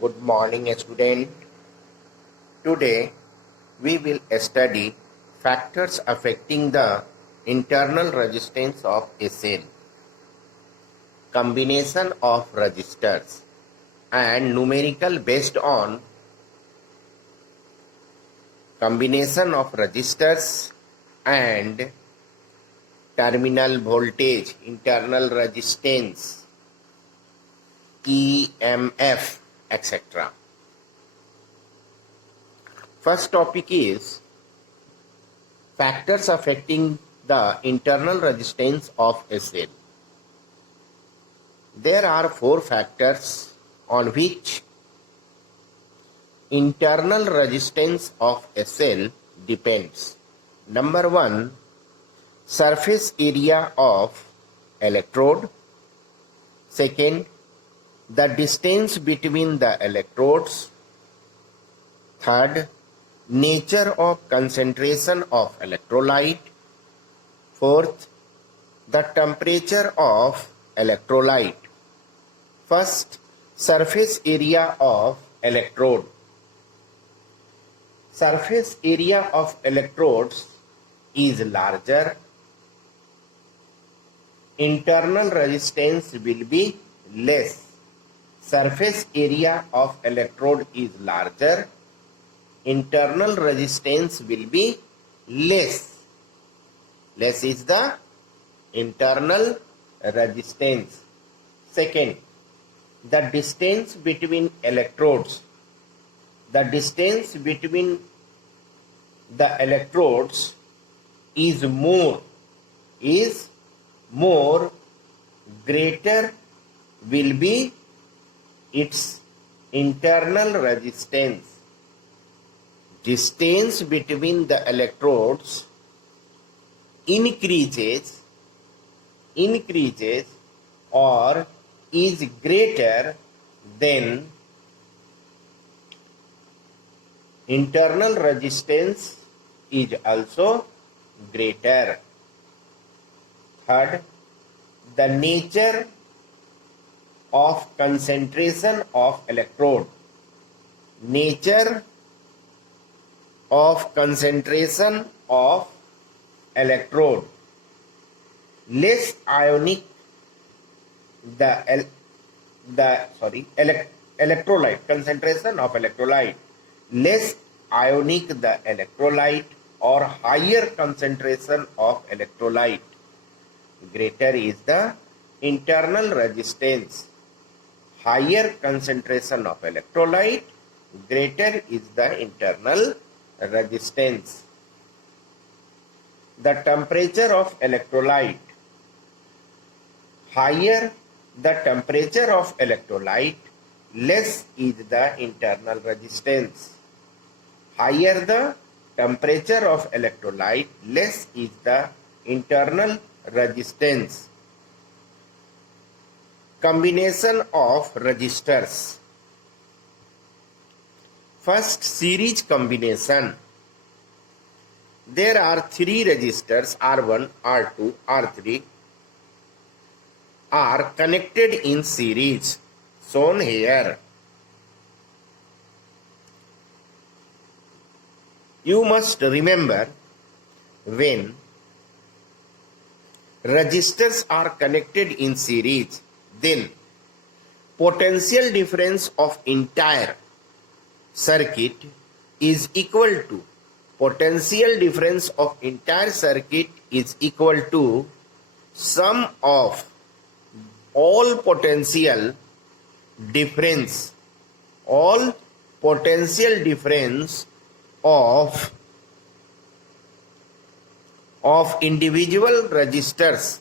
Good morning, student. Today we will study factors affecting the internal resistance of a cell, combination of resistors, and numerical based on combination of resistors and terminal voltage, internal resistance, EMF, etc. First topic is factors affecting the internal resistance of a cell. There are 4 factors on which internal resistance of a cell depends. Number 1, surface area of electrode. Second, the distance between the electrodes. Third, nature of concentration of electrolyte. Fourth, the temperature of electrolyte. First, surface area of electrode. Surface area of electrodes is larger. Internal resistance will be less. Surface area of electrode is larger. Internal resistance will be less. Less is the internal resistance. Second, the distance between electrodes. The distance between the electrodes is more, greater will be its internal resistance. Distance between the electrodes increases or is greater than internal resistance is also greater. Third, the nature of concentration of electrode. Nature of concentration of electrode. Less ionic electrolyte, concentration of electrolyte. Less ionic the electrolyte or higher concentration of electrolyte, greater is the internal resistance. Higher concentration of electrolyte, greater is the internal resistance. The temperature of electrolyte. Higher the temperature of electrolyte, less is the internal resistance. Higher the temperature of electrolyte, less is the internal resistance. Combination of resistors. First, series combination. There are 3 resistors R1, R2, R3 are connected in series, shown here. You must remember, when resistors are connected in series, then potential difference of entire circuit is equal to sum of all potential difference of individual resistors.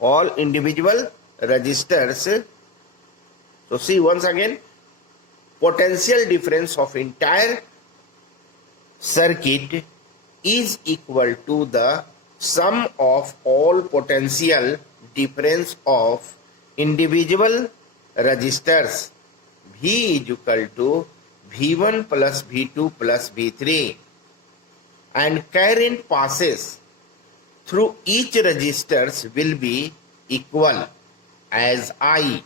All individual resistors. So see once again, potential difference of entire circuit is equal to the sum of all potential difference of individual resistors. V is equal to V1 plus V2 plus V3. and current passes through each resistors will be equal as I.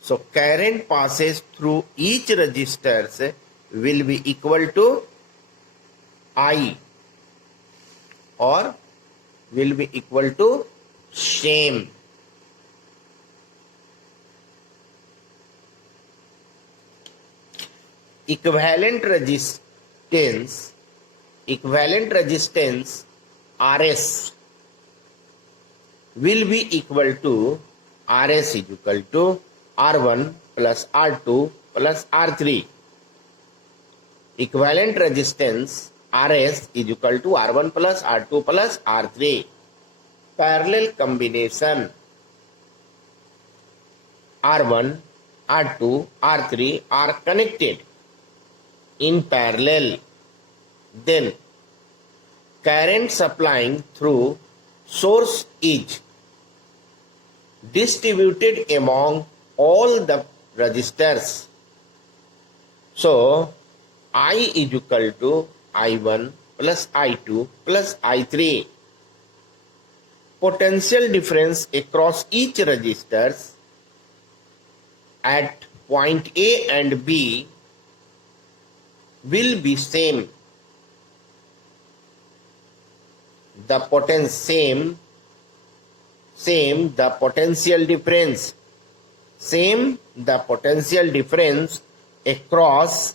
So current passes through each resistors will be equal to I or will be equal to same. Equivalent resistance Rs will be equal to Rs is equal to R1 plus R2 plus R3. Equivalent resistance Rs is equal to R1 plus R2 plus R3. Parallel combination R1, R2, R3 are connected in parallel. Then current supplying through source is distributed among all the resistors. So I is equal to I1 plus I2 plus I3. Potential difference across each resistors at point A and B will be same. The potential difference across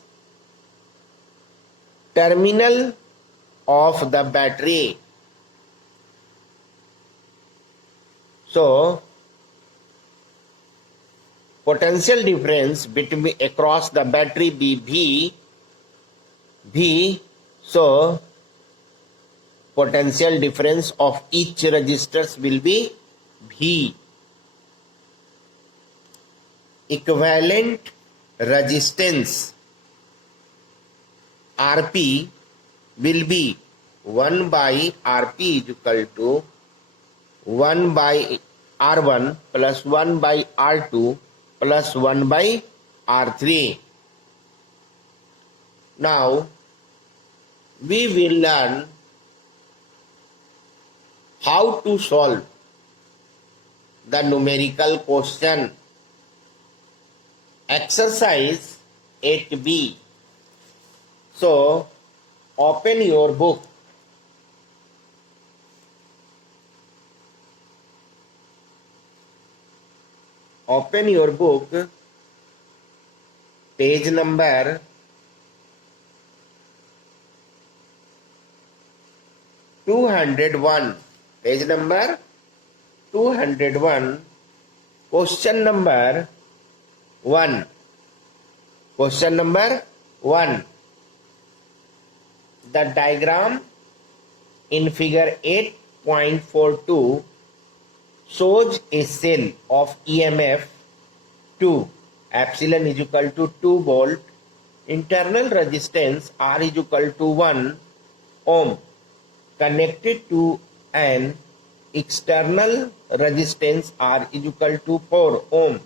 terminal of the battery. So potential difference between across the battery be V. So potential difference of each resistors will be V. Equivalent resistance Rp will be 1 by Rp is equal to 1 by R1 plus 1 by R2 plus 1 by R3. Now we will learn how to solve the numerical question. Exercise 8b. So open your book. Open your book, page number 201. Page number 201. Question number 1. Question number 1. The diagram in figure 8.42 shows a cell of EMF 2. Epsilon is equal to 2 volt. Internal resistance R is equal to 1 ohm. Connected to an external resistance R is equal to 4 ohm.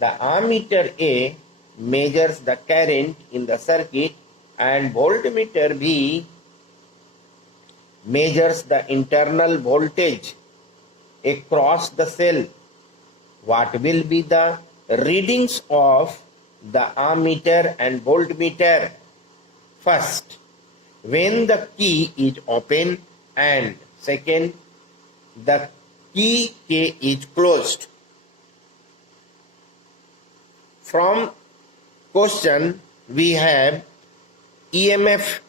The ammeter A measures the current in the circuit and voltmeter B measures the internal voltage across the cell. What will be the readings of the ammeter and voltmeter? First, when the key is open, and second, the key K is closed. From question we have EMF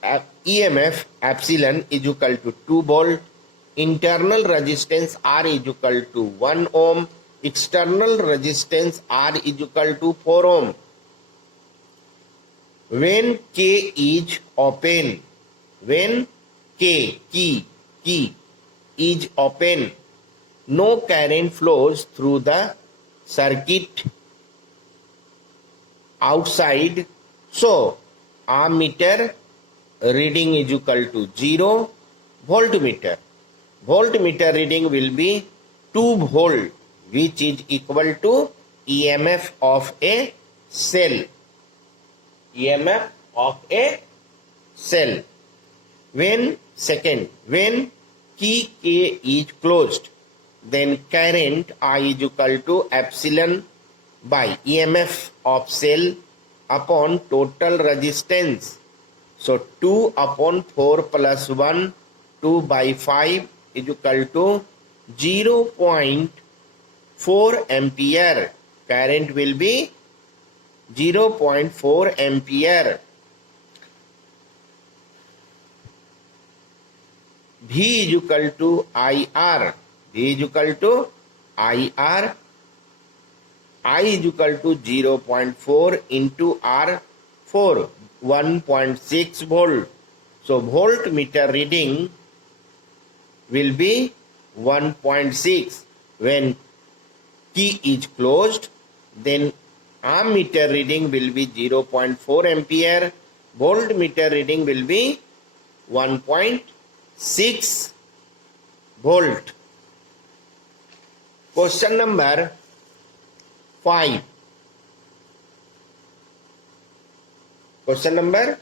epsilon is equal to 2 volt, internal resistance R is equal to 1 ohm, external resistance R is equal to 4 ohm. When K is open, when key is open, no current flows through the circuit outside. So ammeter reading is equal to 0. Voltmeter reading will be 2 volt, which is equal to EMF of a cell. EMF of a cell. When key K is closed, then current I is equal to epsilon by EMF of cell upon total resistance. So 2 upon 4 plus 1, 2 by 5 is equal to 0.4 ampere. Current will be 0.4 ampere. V is equal to IR. V is equal to IR. I is equal to 0.4 into R4, 1.6 volt. So voltmeter reading will be 1.6. When key is closed, then ammeter reading will be 0.4 ampere. Voltmeter reading will be 1.6 volt. Question number 5. Question number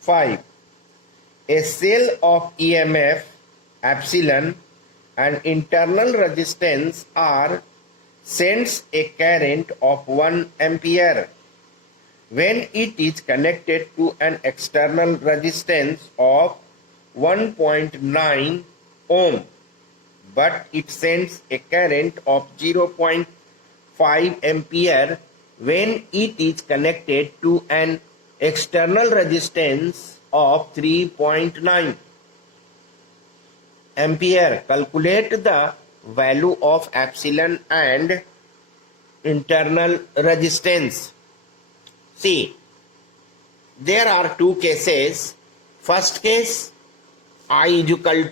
5. A cell of EMF epsilon and internal resistance R sends a current of 1 ampere when it is connected to an external resistance of 1.9 ohm, but it sends a current of 0.5 ampere when it is connected to an external resistance of 3.9 ampere. Calculate the value of epsilon and internal resistance. See, there are two cases. First case, I is equal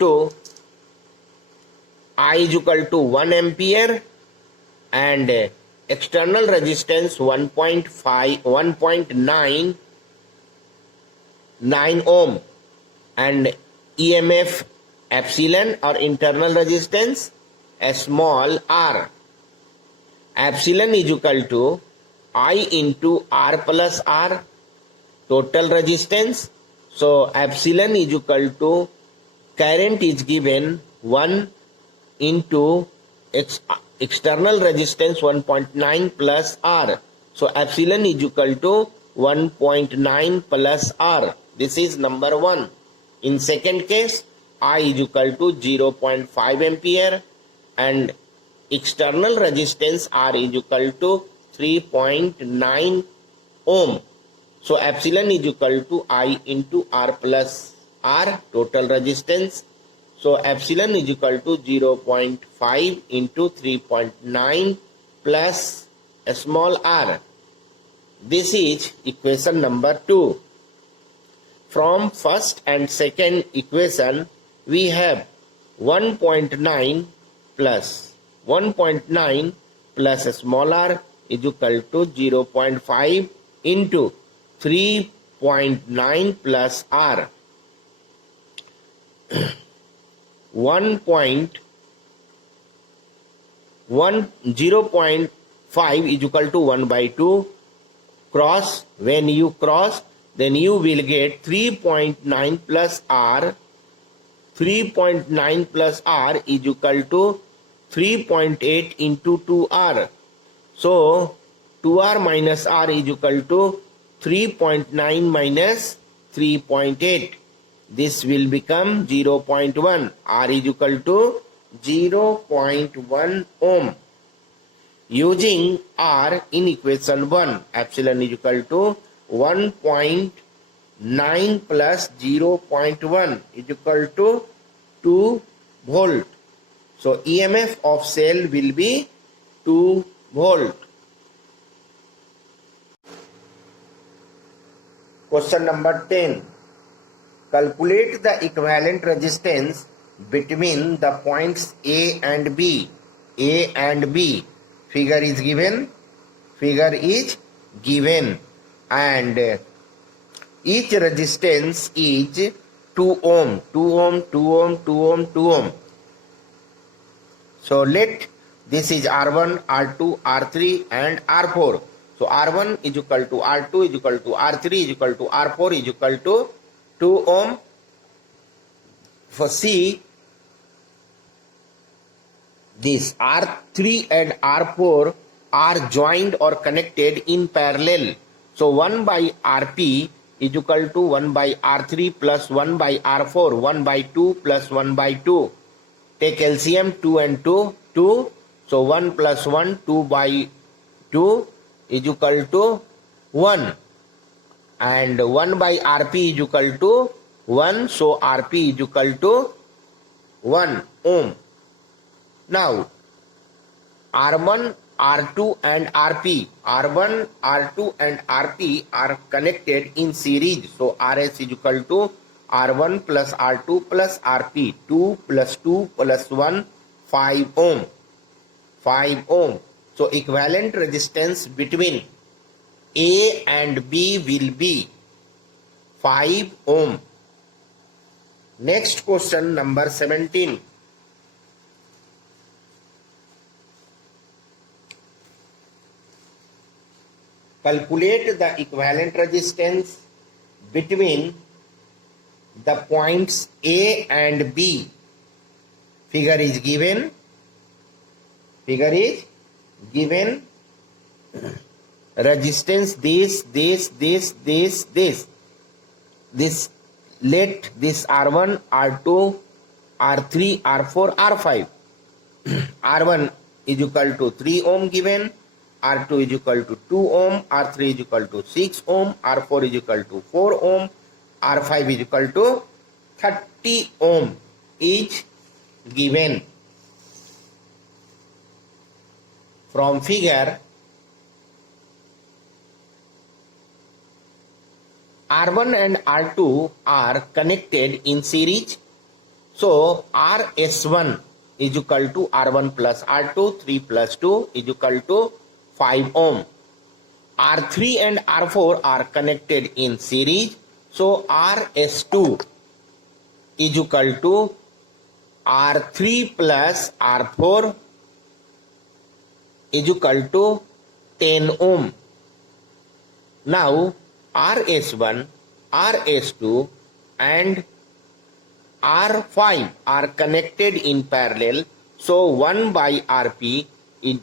to 1 ampere and external resistance 1.9 ohm, and EMF epsilon or internal resistance a small r. Epsilon is equal to I into R plus R, total resistance. So epsilon is equal to current is given 1 into external resistance 1.9 plus R. So epsilon is equal to 1.9 plus R. This is number 1. In second case, I is equal to 0.5 ampere and external resistance R is equal to 3.9 ohm. So epsilon is equal to I into R plus R, total resistance. So epsilon is equal to 0.5 into 3.9 plus a small r. This is equation number 2. From first and second equation, we have 1.9 plus a small r is equal to 0.5 into 3.9 plus r. 0.5 is equal to 1 by 2. Cross, when you cross, then you will get 3.9 plus r. 3.9 plus r is equal to 3.8 into 2r. So 2r minus r is equal to 3.9 minus 3.8. This will become 0.1. R is equal to 0.1 ohm. Using R in equation 1, epsilon is equal to 1.9 plus 0.1 is equal to 2 volt. So EMF of cell will be 2 volt. Question number 10. Calculate the equivalent resistance between the points A and B. A and B. Figure is given. And each resistance is 2 ohm. 2 ohm, 2 ohm, 2 ohm, 2 ohm. So let this is R1, R2, R3 and R4. So R1 is equal to R2 is equal to R3 is equal to R4 is equal to 2 ohm. For C, this R3 and R4 are joined or connected in parallel. So 1 by Rp is equal to 1 by R3 plus 1 by R4, 1 by 2 plus 1 by 2. Take LCM 2 and 2, 2. So 1 plus 1, 2 by 2 is equal to 1. And 1 by Rp is equal to 1. So Rp is equal to 1 ohm. Now R1, R2 and Rp. R1, R2 and Rp are connected in series. So Rs is equal to R1 plus R2 plus Rp. 2 plus 2 plus 1, 5 ohm. 5 ohm. So equivalent resistance between A and B will be 5 ohm. Next question, number 17. Calculate the equivalent resistance between the points A and B. Figure is given. Resistance this. Let this R1, R2, R3, R4, R5. R1 is equal to 3 ohm given. R2 is equal to 2 ohm, R3 is equal to 6 ohm, R4 is equal to 4 ohm, R5 is equal to 30 ohm is given. From figure, R1 and R2 are connected in series. So RS1 is equal to R1 plus R2, 3 plus 2 is equal to 5 ohm. R3 and R4 are connected in series. So RS2 is equal to R3 plus R4 is equal to 10 ohm. Now RS1, RS2 and R5 are connected in parallel. So 1 by Rp is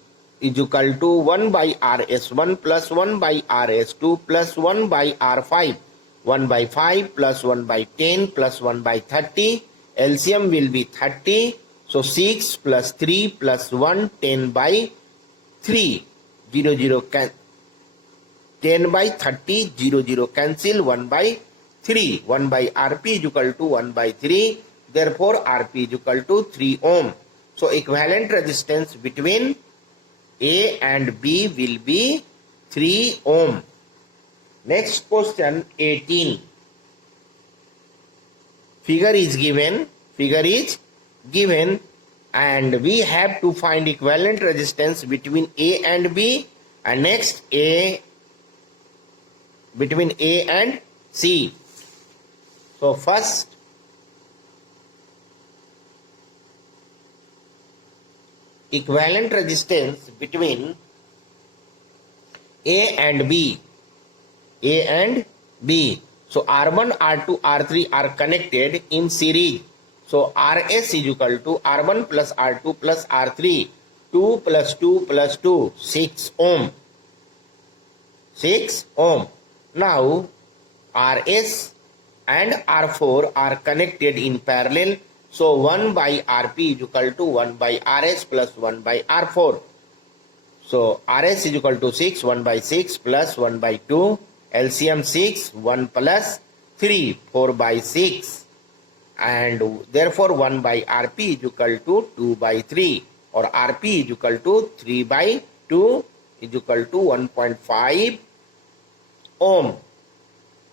equal to 1 by RS1 plus 1 by RS2 plus 1 by R5. 1 by 5 plus 1 by 10 plus 1 by 30. LCM will be 30. So 6 plus 3 plus 1, 10 by 3. 0, 0 10 by 30, 0, 0 cancel, 1 by 3. 1 by Rp is equal to 1 by 3. Therefore Rp is equal to 3 ohm. So equivalent resistance between A and B will be 3 ohm. Next question, 18. Figure is given and we have to find equivalent resistance between A and B, and next between A and C. So first equivalent resistance between A and B. So R1, R2, R3 are connected in series. So Rs is equal to R1 plus R2 plus R3. 2 plus 2 plus 2, 6 ohm. 6 ohm. Now Rs and R4 are connected in parallel. So 1 by Rp is equal to 1 by Rs plus 1 by R4. So Rs is equal to 6, 1 by 6 plus 1 by 2. LCM 6, 1 plus 3, 4 by 6. And therefore 1 by Rp is equal to 2 by 3. Or Rp is equal to 3 by 2 is equal to 1.5 ohm.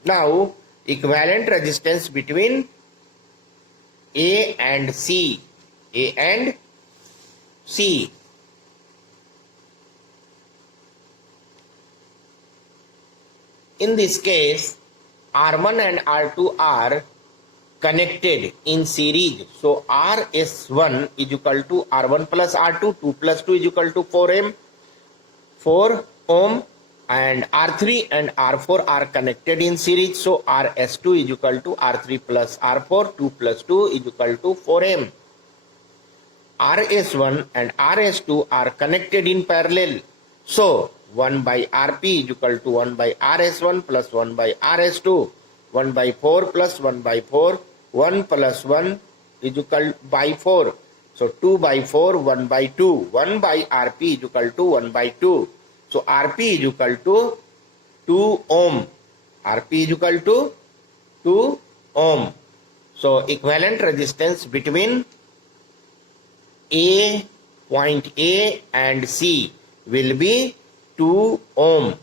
Now equivalent resistance between A and C. In this case, R1 and R2 are connected in series. So RS1 is equal to R1 plus R2. 2 plus 2 is equal to 4 ohm. and R3 and R4 are connected in series. So RS2 is equal to R3 plus R4. 2 plus 2 is equal to 4M. RS1 and RS2 are connected in parallel. So 1 by Rp is equal to 1 by RS1 plus 1 by RS2. 1 by 4 plus 1 by 4. 1 plus 1 is equal by 4. So 2 by 4, 1 by 2. 1 by Rp is equal to 1 by 2. So Rp is equal to 2 ohm. Rp is equal to 2 ohm. So equivalent resistance between point A and C will be 2 ohm.